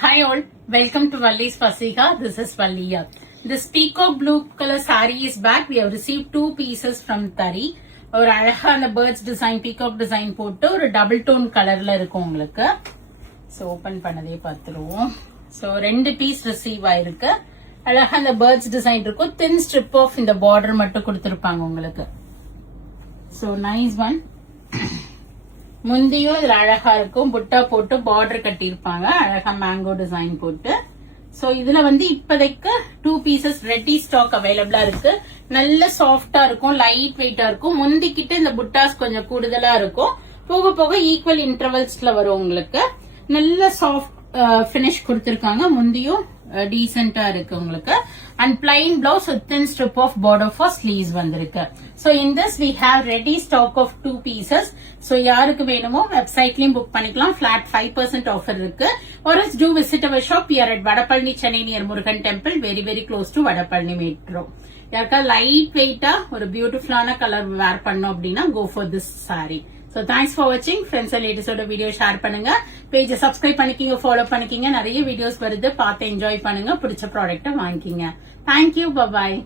Hi all, welcome to Valli's Fasika. This is Valliya. This peacock blue color saree is back. We have received two pieces from Tari. ஒரு அழகா அந்த birds design peacock design போட்டு ஒரு double tone கலர்ல இருக்கும் உங்களுக்கு. So open பண்ணதே பார்த்துருவோம். ஸோ ரெண்டு பீஸ் ரிசீவ் ஆயிருக்கு. அழகா அந்த பேர்ட்ஸ் டிசைன் இருக்கும். தின் ஸ்ட்ரிப் ஆஃப் இந்த பார்டர் மட்டும் கொடுத்துருப்பாங்க உங்களுக்கு. So nice one. முந்தியும் இதுல அழகா இருக்கும். புட்டா போட்டு பார்டர் கட்டியிருப்பாங்க. அழகா மேங்கோ டிசைன் போட்டு. சோ இதுல இப்போதைக்கு 2 பீசஸ் ரெடி ஸ்டாக் அவைலபிளா இருக்கு. நல்ல சாஃப்டா இருக்கும், லைட் வெயிட்டா இருக்கும். முந்திக்கிட்டு இந்த புட்டாஸ் கொஞ்சம் கூடுதலா இருக்கும். போக போக ஈக்குவல் இன்டர்வல்ஸ்ல வரும் உங்களுக்கு. நல்ல சாஃப்ட் பினிஷ் கொடுத்திருக்காங்க. முந்தியும் டீசென்டா இருக்கு உங்களுக்கு. And plain blouse thin strip of border for sleeves வந்திருக்கு. So in this we have ready stock of 2 pieces. So யாருக்கு வேணுமோ வெப்சைட்லயும் புக் பண்ணிக்கலாம். flat 5% ஆஃபர் இருக்கு. Or else do visit our shop. We are at Vadapalni, Chennai near Murugan Temple, very very close to Vadapalni metro. யாருக்கா light வெயிட்டா ஒரு பியூட்டிஃபுல்லான colour வேர் பண்ணோம் அப்படின்னா go for this saree. So thanks for watching. Friends and latest video share பண்ணுங்க. பேஜை subscribe பண்ணிக்கிங்க, follow பண்ணிக்கிங்க. நிறைய வீடியோஸ் வருது, பார்த்து என்ஜாய் பண்ணுங்க. பிடிச்ச ப்ராடக்ட்டை வாங்கிக்கிங்க. Thank you, bye bye.